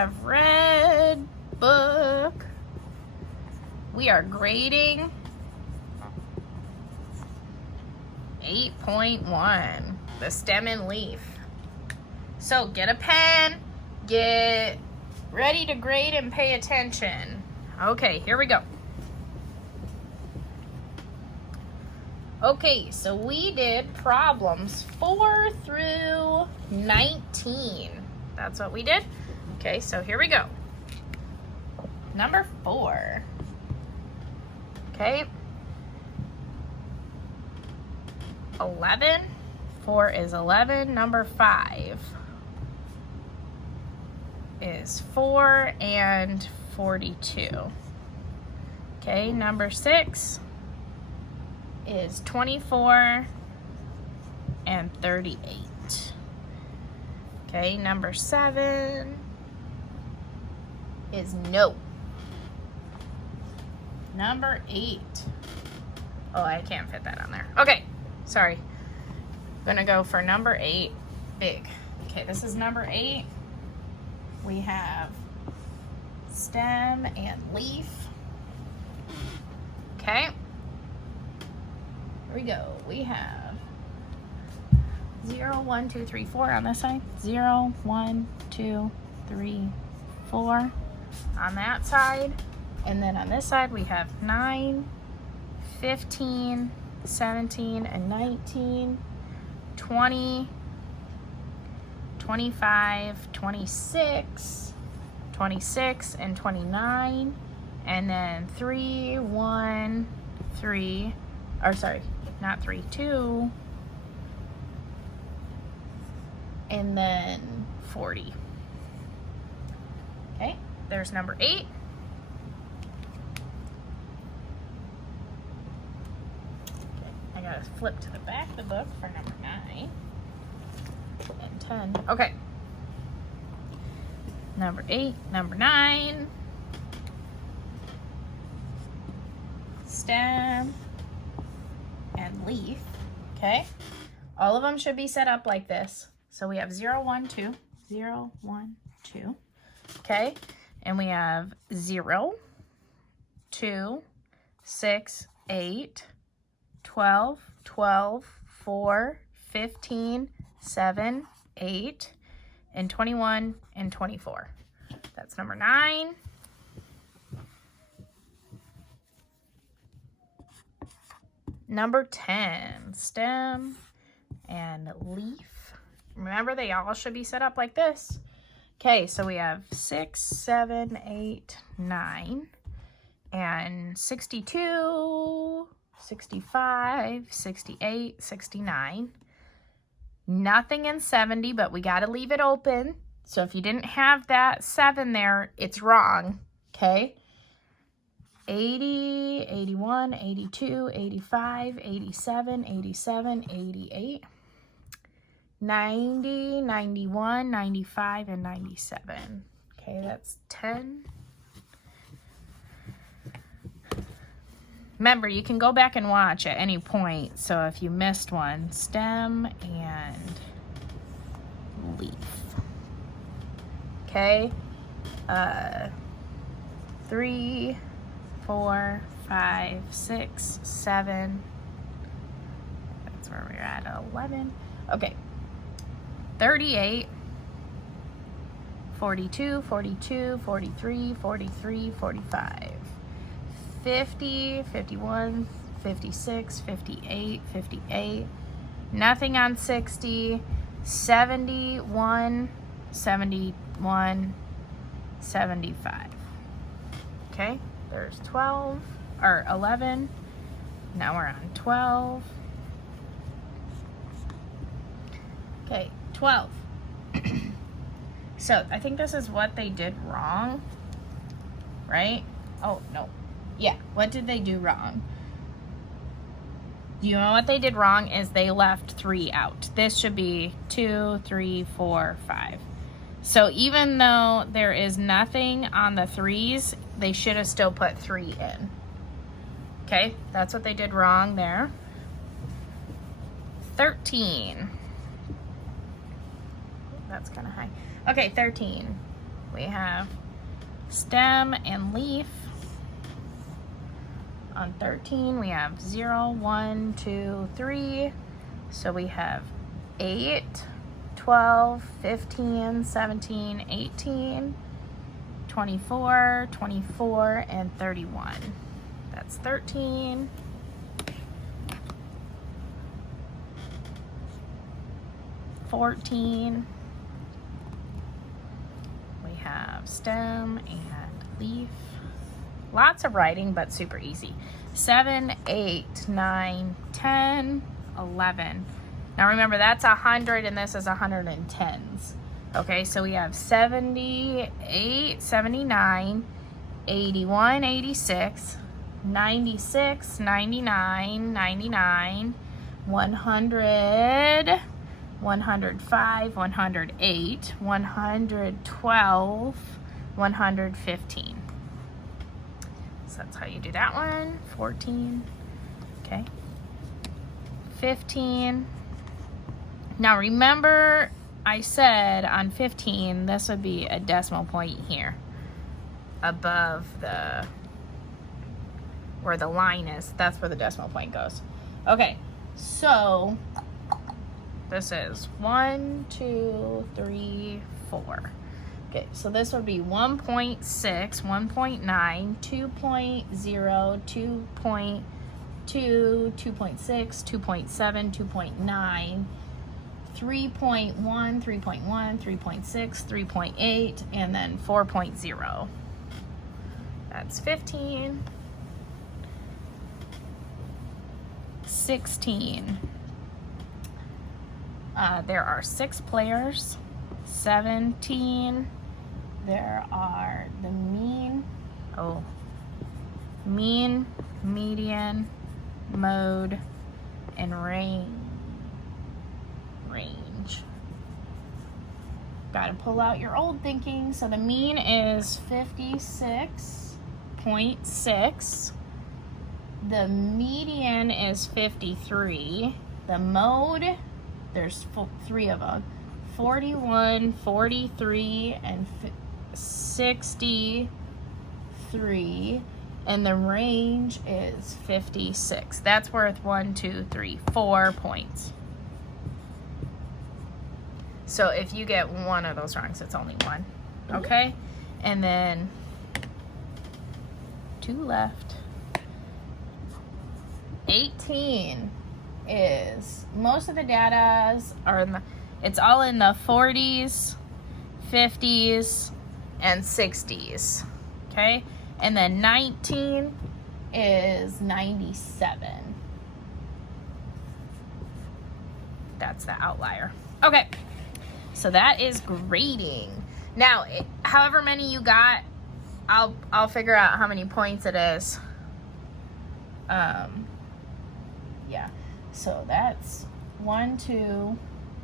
have red book. We are grading 8.1, the stem and leaf. So get a pen, get ready to grade and pay attention. Okay, here we go. Okay, so we did problems 4 through 19. That's what we did. Okay, so here we go. Number 4. Okay. 11. 4 is 11. Number 5 is 4 and 42. Okay, number 6 is 24 and 38. Okay, number 7 is no. Number 8. Oh, I can't fit that on there. Okay, sorry. I'm gonna go for number 8, big. Okay, this is number 8. We have stem and leaf. Okay. Here we go. We have 0, 1, 2, 3, 4 on this side. 0, 1, 2, 3, 4 on that side. And then on this side we have 9, 15, 17, and 19, 20, 25, 26, 26, and 29. And then 3, 1, 3, or sorry, not 3, 2, and then 40. Okay, there's number 8. Okay, I gotta flip to the back of the book for number 9 and 10. Okay, number 8, number 9, stem and leaf. Okay, all of them should be set up like this. So we have 0, 1, 2, 0, 1, 2. Okay, and we have 0, 2, 6, 8, 12, 12, 4, 15, 7, 8, and 21 and 24. That's number 9. Number 10, stem and leaf. Remember, they all should be set up like this. Okay, so we have 6, 7, 8, 9, and 62, 65, 68, 69. Nothing in 70, but we got to leave it open. So if you didn't have that 7 there, it's wrong, okay? 80, 81, 82, 85, 87, 87, 88, 90, 91, 95, and 97. Okay, that's 10. Remember, you can go back and watch at any point. So if you missed one, stem and leaf. Okay, 3, 4, 5, 6, 7. That's where we're at, 11. Okay, 38, 42, 42, 43, 43, 45, 50, 51, 56, 58, 58. Nothing on 60, 71, 71, 75. Okay, there's 12, or 11. Now we're on 12. Okay, 12. So I think this is what they did wrong, right? Oh, no. Yeah, what did they do wrong? You know what they did wrong is they left 3 out. This should be 2, 3, 4, 5. So even though there is nothing on the 3s, they should have still put 3 in. Okay, that's what they did wrong there. 13. That's kind of high. Okay, 13. We have stem and leaf. On 13, we have 0, 1, 2, 3. So we have 8, 12, 15, 17, 18, 24, 24, and 31. That's 13. 14. We have stem and leaf. Lots of writing, but super easy. 7, 8, 9, 10, 11. Now remember, that's 100 and this is 110s. Okay, so we have 78, 79, 81, 86, 96, 99, 99, 100, 105, 108, 112, 115. So that's how you do that one. 14. Okay. 15. Now remember, I said on 15, this would be a decimal point here above the, where the line is. That's where the decimal point goes. Okay, so this is 1, 2, 3, 4. Okay, so this would be 1.6, 1.9, 2.0, 2.2, 2.6, 2.7, 2.9, 3.1, 3.1, 3.6, 3.8, and then 4.0. That's 15. 16. There are 6 players. 17. There are the mean, median, mode, and range. Gotta pull out your old thinking. So the mean is 56.6. The median is 53. The mode, there's 3 of them. 41, 43, and 63, and the range is 56. That's worth 1, 2, 3, 4 points. So if you get one of those wrong, it's only 1. Okay? And then 2 left. 18 is, most of the data are in the, it's all in the 40s, 50s, and 60s, okay? And then 19 is 97. That's the outlier. Okay, so that is grading. Now, however many you got, I'll figure out how many points it is. Yeah, so that's 1, 2,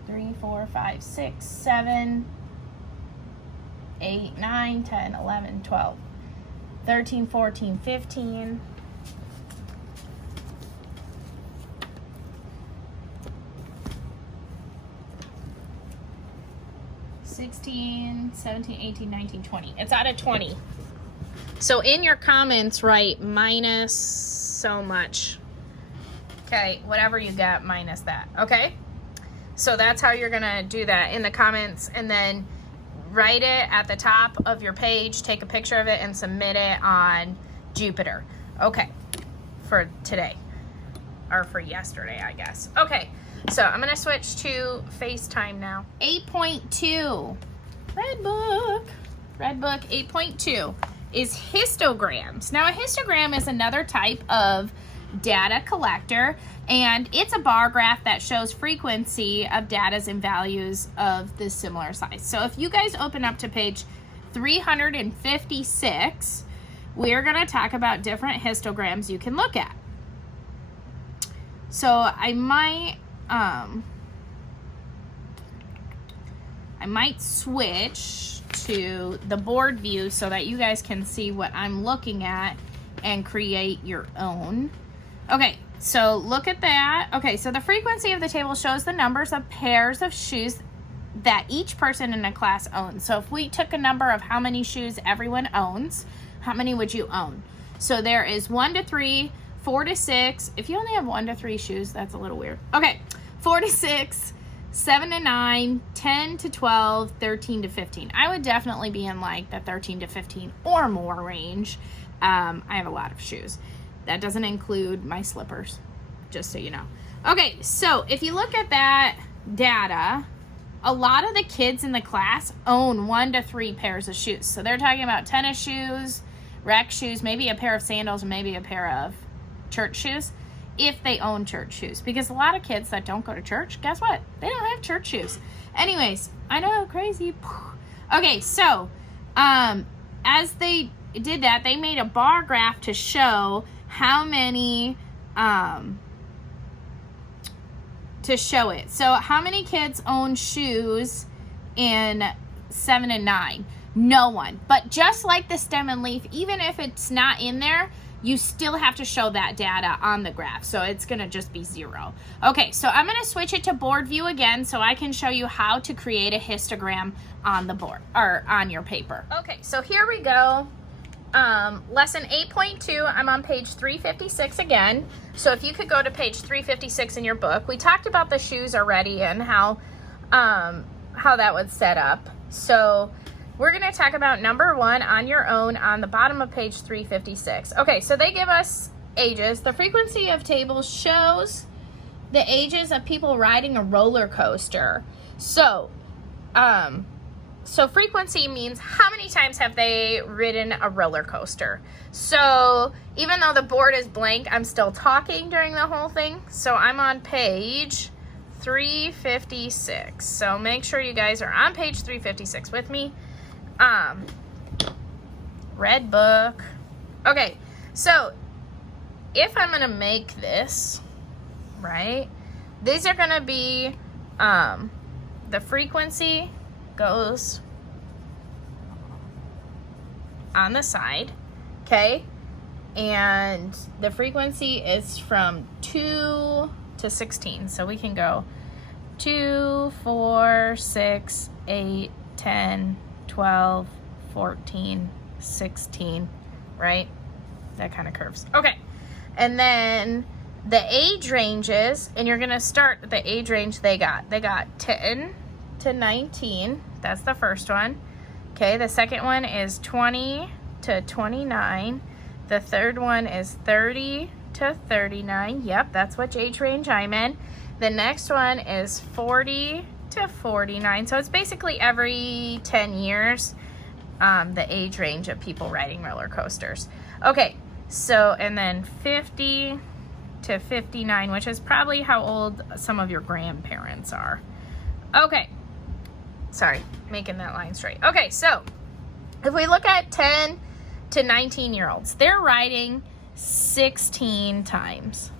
3, 4, 5, 6, 7, 8, 9, 10, 11, 12, 13, 14, 15, 16, 17, 18, 19, 20. It's out of 20. So in your comments, write minus so much. Okay, whatever you got minus that, okay? So that's how you're gonna do that in the comments, and then write it at the top of your page, take a picture of it, and submit it on Jupiter. Okay, for today, or for yesterday, I guess. Okay, so I'm gonna switch to FaceTime now. 8.2, Red Book 8.2 is histograms. Now a histogram is another type of data collector, and it's a bar graph that shows frequency of datas and values of the similar size. So if you guys open up to page 356, we're going to talk about different histograms you can look at. So I might switch to the board view so that you guys can see what I'm looking at and create your own. Okay, so look at that. Okay, so the frequency of the table shows the numbers of pairs of shoes that each person in a class owns. So if we took a number of how many shoes everyone owns, how many would you own? So there is 1 to 3, 4 to 6. If you only have 1 to 3 shoes, that's a little weird. Okay, 4 to 6, 7 to 9, 10 to 12, 13 to 15. I would definitely be in like the 13 to 15 or more range. I have a lot of shoes. That doesn't include my slippers, just so you know. Okay, so if you look at that data, a lot of the kids in the class own 1 to 3 pairs of shoes. So they're talking about tennis shoes, rec shoes, maybe a pair of sandals, and maybe a pair of church shoes, if they own church shoes. Because a lot of kids that don't go to church, guess what? They don't have church shoes. Anyways, I know, crazy. Okay, so as they did that, they made a bar graph to show how many, to show it. So how many kids own shoes in 7 and 9? No one. But just like the stem and leaf, even if it's not in there, you still have to show that data on the graph. So it's going to just be 0. Okay, so I'm going to switch it to board view again so I can show you how to create a histogram on the board or on your paper. Okay, so here we go. Lesson 8.2, I'm on page 356 again. So if you could go to page 356 in your book, we talked about the shoes already and how that would set up. So we're going to talk about number 1 on your own on the bottom of page 356. Okay, so they give us ages. The frequency of tables shows the ages of people riding a roller coaster. So frequency means how many times have they ridden a roller coaster. So even though the board is blank, I'm still talking during the whole thing. So I'm on page 356. So make sure you guys are on page 356 with me. Red book. Okay, so if I'm gonna make this, right, these are gonna be, the frequency goes on the side, okay, and the frequency is from 2 to 16, so we can go 2, 4, 6, 8, 10, 12, 14, 16, right? That kind of curves. Okay, and then the age ranges, and you're gonna start the age range they got 10 to 19. That's the first one. Okay, the second one is 20 to 29. The third one is 30 to 39. Yep, that's which age range I'm in. The next one is 40 to 49. So it's basically every 10 years, the age range of people riding roller coasters. Okay, so, and then 50 to 59, which is probably how old some of your grandparents are. Okay. Sorry, making that line straight. Okay, so if we look at 10 to 19-year-olds, they're riding 16 times.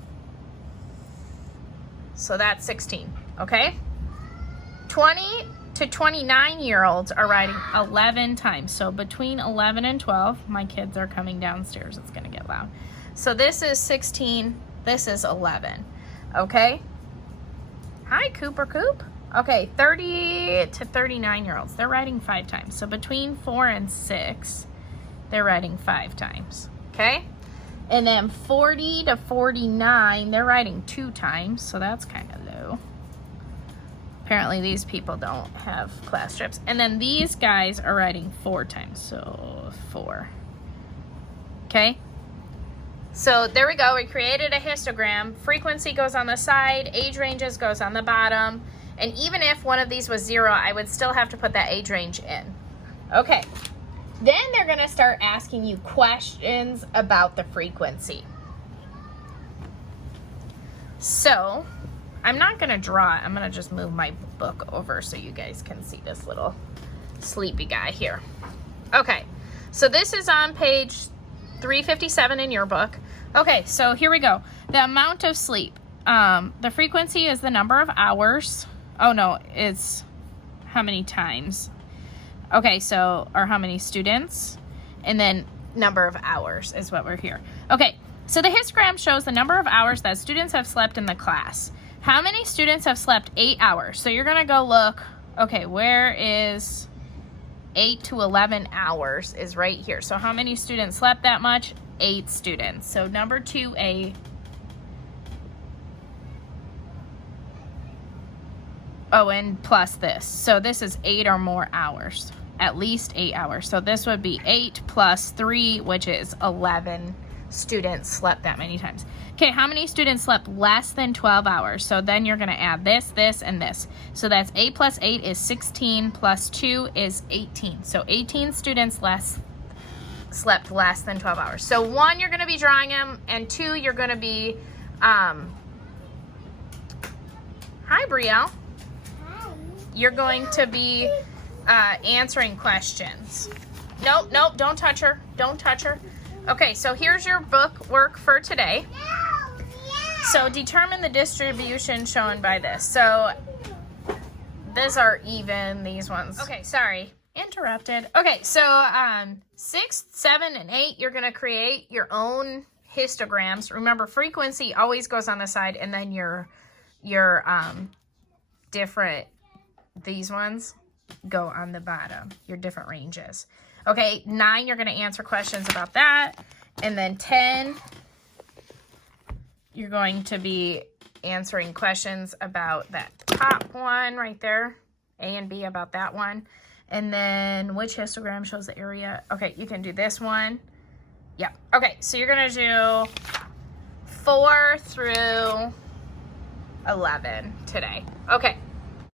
So that's 16, okay? 20 to 29-year-olds are riding 11 times. So between 11 and 12, my kids are coming downstairs. It's going to get loud. So this is 16, this is 11, okay? Hi, Cooper Coop. Okay, 30 to 39-year-olds, they're riding 5 times. So between 4 and 6, they're riding 5 times, okay? And then 40 to 49, they're riding 2 times, so that's kind of low. Apparently these people don't have class trips. And then these guys are riding 4 times, so 4, okay? So there we go, we created a histogram. Frequency goes on the side, age ranges goes on the bottom. And even if one of these was 0, I would still have to put that age range in. Okay. Then they're going to start asking you questions about the frequency. So, I'm not going to draw it. I'm going to just move my book over so you guys can see this little sleepy guy here. Okay. So this is on page 357 in your book. Okay, so here we go. The amount of sleep. The frequency is the number of hours. Oh no, it's how many times. Okay, so, or how many students, and then number of hours is what we're here. Okay, so the histogram shows the number of hours that students have slept in the class. How many students have slept 8 hours? So you're gonna go look Okay, where is 8 to 11 hours is right here. So how many students slept that much? 8 students. So number 2A. Oh, and plus this. So this is 8 or more hours. At least 8 hours. So this would be 8 plus 3, which is 11 students slept that many times. Okay, how many students slept less than 12 hours? So then you're going to add this, this, and this. So that's 8 plus 8 is 16 plus 2 is 18. So 18 students slept less than 12 hours. So 1, you're going to be drawing them, and 2, you're going to be, hi, Brielle. You're going to be answering questions. Nope, nope, don't touch her. Don't touch her. Okay, so here's your book work for today. So determine the distribution shown by this. So these are even, these ones. Okay, sorry, interrupted. Okay, so 6, 7, and 8, you're gonna create your own histograms. Remember, frequency always goes on the side, and then your different, these ones go on the bottom, your different ranges. Okay, 9, you're gonna answer questions about that. And then 10, you're going to be answering questions about that top one right there, A and B about that one. And then which histogram shows the area? Okay, you can do this one. Yeah, okay, so you're gonna do 4 through 11 today. Okay.